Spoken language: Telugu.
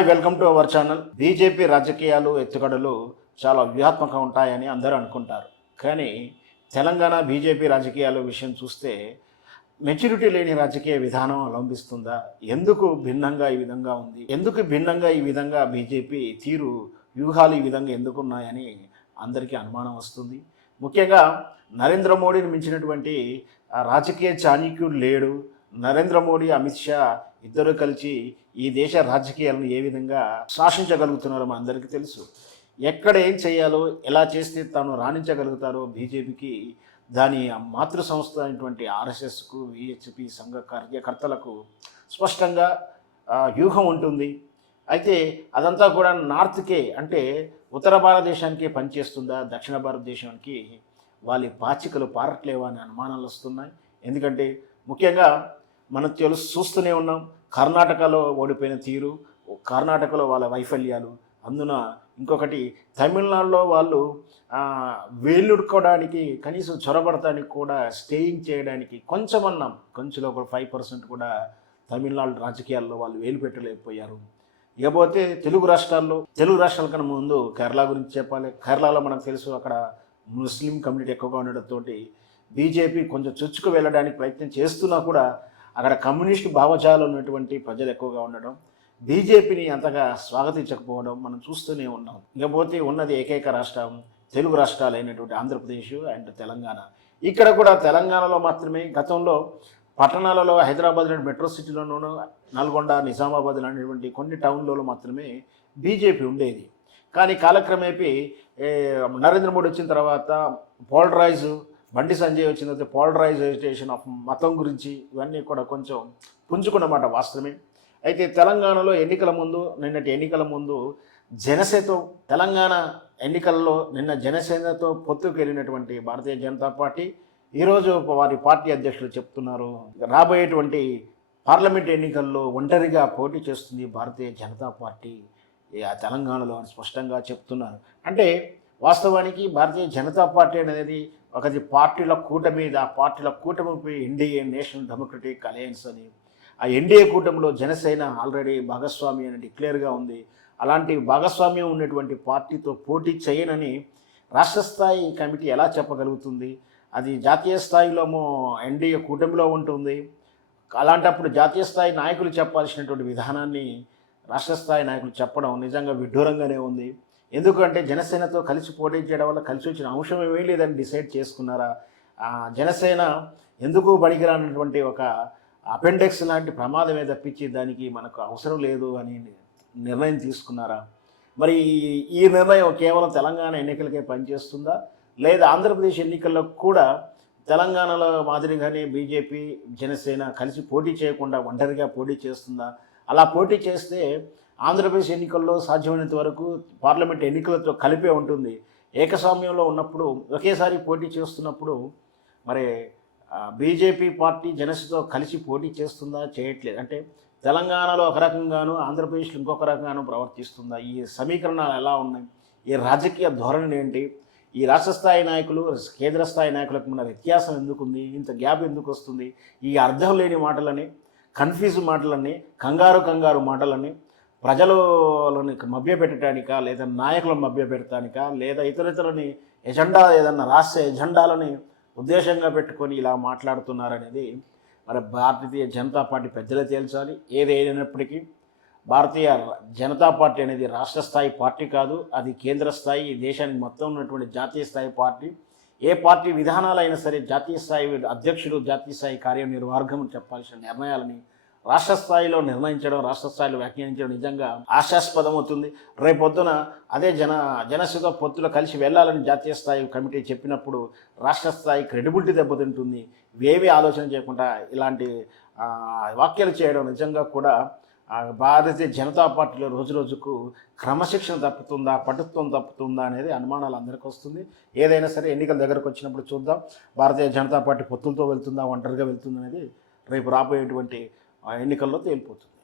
Hi, welcome to our channel. BJP రాజకీయాలు ఎత్తుగడలు చాలా వ్యూహాత్మకంగా ఉంటాయని అందరూ అనుకుంటారు. కానీ తెలంగాణ బీజేపీ రాజకీయాల విషయం చూస్తే మెచ్యూరిటీ లేని రాజకీయ విధానం అవలంబిస్తుందా? ఎందుకు భిన్నంగా ఈ విధంగా ఉంది? ఎందుకు భిన్నంగా ఈ విధంగా బీజేపీ తీరు వ్యూహాలు ఈ విధంగా ఎందుకున్నాయని అందరికీ అనుమానం వస్తుంది. ముఖ్యంగా నరేంద్ర మోడీని మించినటువంటి రాజకీయ చాణక్యుడు లేడు. నరేంద్ర మోడీ, అమిత్ షా ఇద్దరు కలిసి ఈ దేశ రాజకీయాలను ఏ విధంగా శాసించగలుగుతున్నారో అందరికీ తెలుసు. ఎక్కడ ఏం చేయాలో, ఎలా చేస్తే తాను రాణించగలుగుతారో బీజేపీకి దాని మాతృ సంస్థ అయినటువంటి ఆర్ఎస్ఎస్కు, విహెచ్పి సంఘ కార్యకర్తలకు స్పష్టంగా వ్యూహం ఉంటుంది. అయితే అదంతా కూడా నార్త్కే, అంటే ఉత్తర భారతదేశానికి పనిచేస్తుందా, దక్షిణ భారతదేశానికి వాళ్ళ పాచికలు పారట్లేవా అని అనుమానాలు వస్తున్నాయి. ఎందుకంటే ముఖ్యంగా మనం చూస్తూనే ఉన్నాం, కర్ణాటకలో ఓడిపోయిన తీరు, కర్ణాటకలో వాళ్ళ వైఫల్యాలు. అందున ఇంకొకటి తమిళనాడులో వాళ్ళు వేళ్ళుడుకోవడానికి, కనీసం చొరబడటానికి కూడా, స్టేయింగ్ చేయడానికి కొంచెం 5% కూడా తమిళనాడు రాజకీయాల్లో వాళ్ళు వేలు పెట్టలేకపోయారు. ఇకపోతే తెలుగు రాష్ట్రాల కన్నా ముందు కేరళ గురించి చెప్పాలి. కేరళలో మనకు తెలుసు, అక్కడ ముస్లిం కమ్యూనిటీ ఎక్కువగా ఉండడంతో బీజేపీ కొంచెం చొచ్చుకు వెళ్ళడానికి ప్రయత్నం చేస్తున్నా కూడా అక్కడ కమ్యూనిస్ట్ భావజాలు ఉన్నటువంటి ప్రజలు ఎక్కువగా ఉండడం, బీజేపీని అంతగా స్వాగతించకపోవడం మనం చూస్తూనే ఉన్నాం. ఇకపోతే ఉన్నది ఏకైక రాష్ట్రం తెలుగు రాష్ట్రాలు అయినటువంటి ఆంధ్రప్రదేశ్ అండ్ తెలంగాణ. ఇక్కడ కూడా తెలంగాణలో మాత్రమే గతంలో పట్టణాలలో, హైదరాబాద్ లాంటి మెట్రో సిటీలోనూ, నల్గొండ, నిజామాబాద్ లాంటిటువంటి కొన్ని టౌన్లలో మాత్రమే బీజేపీ ఉండేది. కానీ కాలక్రమేపీ నరేంద్ర మోడీ వచ్చిన తర్వాత బండి సంజయ్ వచ్చిన తర్వాత పోలరైజేషన్ ఆఫ్ మతం గురించి ఇవన్నీ కూడా కొంచెం పుంజుకున్నమాట వాస్తవమే. అయితే తెలంగాణలో నిన్నటి ఎన్నికల ముందు జనసేనతో, తెలంగాణ ఎన్నికల్లో నిన్న జనసేనతో పొత్తుకు వెళ్ళినటువంటి భారతీయ జనతా పార్టీ ఈరోజు వారి పార్టీ అధ్యక్షులు చెప్తున్నారు, రాబోయేటువంటి పార్లమెంట్ ఎన్నికల్లో ఒంటరిగా పోటీ చేస్తుంది భారతీయ జనతా పార్టీ తెలంగాణలో అని స్పష్టంగా చెప్తున్నారు. అంటే వాస్తవానికి భారతీయ జనతా పార్టీ అనేది ఒకటి పార్టీల కూటమి. ఆ పార్టీల కూటమిపై ఎన్డీఏ, నేషనల్ డెమోక్రటిక్ అలయన్స్ అని, ఆ ఎన్డీఏ కూటమిలో జనసేన ఆల్రెడీ భాగస్వామి అని డిక్లేర్గా ఉంది. అలాంటి భాగస్వామ్యం ఉన్నటువంటి పార్టీతో పోటీ చేయనని రాష్ట్ర స్థాయి కమిటీ ఎలా చెప్పగలుగుతుంది? అది జాతీయ స్థాయిలో ఎన్డీఏ కూటమిలో ఉంటుంది. అలాంటప్పుడు జాతీయ స్థాయి నాయకులు చెప్పాల్సినటువంటి విధానాన్ని రాష్ట్ర స్థాయి నాయకులు చెప్పడం నిజంగా విడ్డూరంగానే ఉంది. ఎందుకంటే జనసేనతో కలిసి పోటీ చేయడం వల్ల కలిసి వచ్చిన అంశం ఏమీ లేదని డిసైడ్ చేసుకున్నారా? జనసేన ఎందుకు పనికిరానటువంటి ఒక అపెండెక్స్ లాంటి ప్రమాదమే తప్పించి దానికి మనకు అవసరం లేదు అని నిర్ణయం తీసుకున్నారా? మరి ఈ నిర్ణయం కేవలం తెలంగాణ ఎన్నికలకే పనిచేస్తుందా, లేదా ఆంధ్రప్రదేశ్ ఎన్నికల్లో కూడా తెలంగాణలో మాదిరిగానే బీజేపీ, జనసేన కలిసి పోటీ చేయకుండా ఒంటరిగా పోటీ చేస్తుందా? అలా పోటీ చేస్తే ఆంధ్రప్రదేశ్ ఎన్నికల్లో సాధ్యమైనంత వరకు పార్లమెంట్ ఎన్నికలతో కలిపే ఉంటుంది. ఏకస్వామ్యంలో ఉన్నప్పుడు, ఒకేసారి పోటీ చేస్తున్నప్పుడు మరి బీజేపీ పార్టీ జనసేనతో కలిసి పోటీ చేస్తుందా, చేయట్లేదు. అంటే తెలంగాణలో ఒక రకంగాను, ఆంధ్రప్రదేశ్లో ఇంకొక రకంగాను ప్రవర్తిస్తుందా? ఈ సమీకరణాలు ఎలా ఉన్నాయి? ఈ రాజకీయ ధోరణి ఏంటి? ఈ రాష్ట్ర స్థాయి నాయకులు, కేంద్ర స్థాయి నాయకులకు ఉన్న వ్యత్యాసం ఎందుకుంది? ఇంత గ్యాప్ ఎందుకు వస్తుంది? ఈ అర్థం లేని మాటలని, కన్ఫ్యూజ్ మాటలన్నీ, కంగారు మాటలన్నీ ప్రజలని మభ్యపెట్టడానికా, లేదా నాయకులను మభ్యపెట్టడానికా, లేదా ఇతరులని ఏదన్నా రాష్ట్ర ఎజెండాలని ఉద్దేశంగా పెట్టుకొని ఇలా మాట్లాడుతున్నారనేది మరి భారతీయ జనతా పార్టీ పెద్దలే తేల్చాలి. ఏదైనప్పటికీ భారతీయ జనతా పార్టీ అనేది రాష్ట్ర స్థాయి పార్టీ కాదు, అది కేంద్ర స్థాయి, దేశానికి మొత్తం ఉన్నటువంటి జాతీయ స్థాయి పార్టీ. ఏ పార్టీ విధానాలైనా సరే జాతీయ స్థాయి అధ్యక్షుడు, జాతీయ స్థాయి కార్యనిర్వాహకం చెప్పాల్సిన నిర్ణయాలని రాష్ట్ర స్థాయిలో నిర్ణయించడం, రాష్ట్ర స్థాయిలో వ్యాఖ్యానించడం నిజంగా ఆశాస్పదం అవుతుంది. రేపొద్దున అదే జనసేన పొత్తులో కలిసి వెళ్ళాలని జాతీయ స్థాయి కమిటీ చెప్పినప్పుడు రాష్ట్ర స్థాయి క్రెడిబిలిటీ దెబ్బతింటుంది. ఇవేమీ ఆలోచన చేయకుండా ఇలాంటి వ్యాఖ్యలు చేయడం నిజంగా కూడా భారతీయ జనతా పార్టీలో రోజుకు క్రమశిక్షణ తప్పుతుందా, పటుత్వం తప్పుతుందా అనేది అనుమానాలు అందరికీ వస్తుంది. ఏదైనా సరే ఎన్నికల దగ్గరకు వచ్చినప్పుడు చూద్దాం. భారతీయ జనతా పార్టీ పొత్తులతో వెళ్తుందా, ఒంటరిగా వెళ్తుందా అనేది రేపు రాబోయేటువంటి ఎన్నికల్లో తేలిపోతుంది.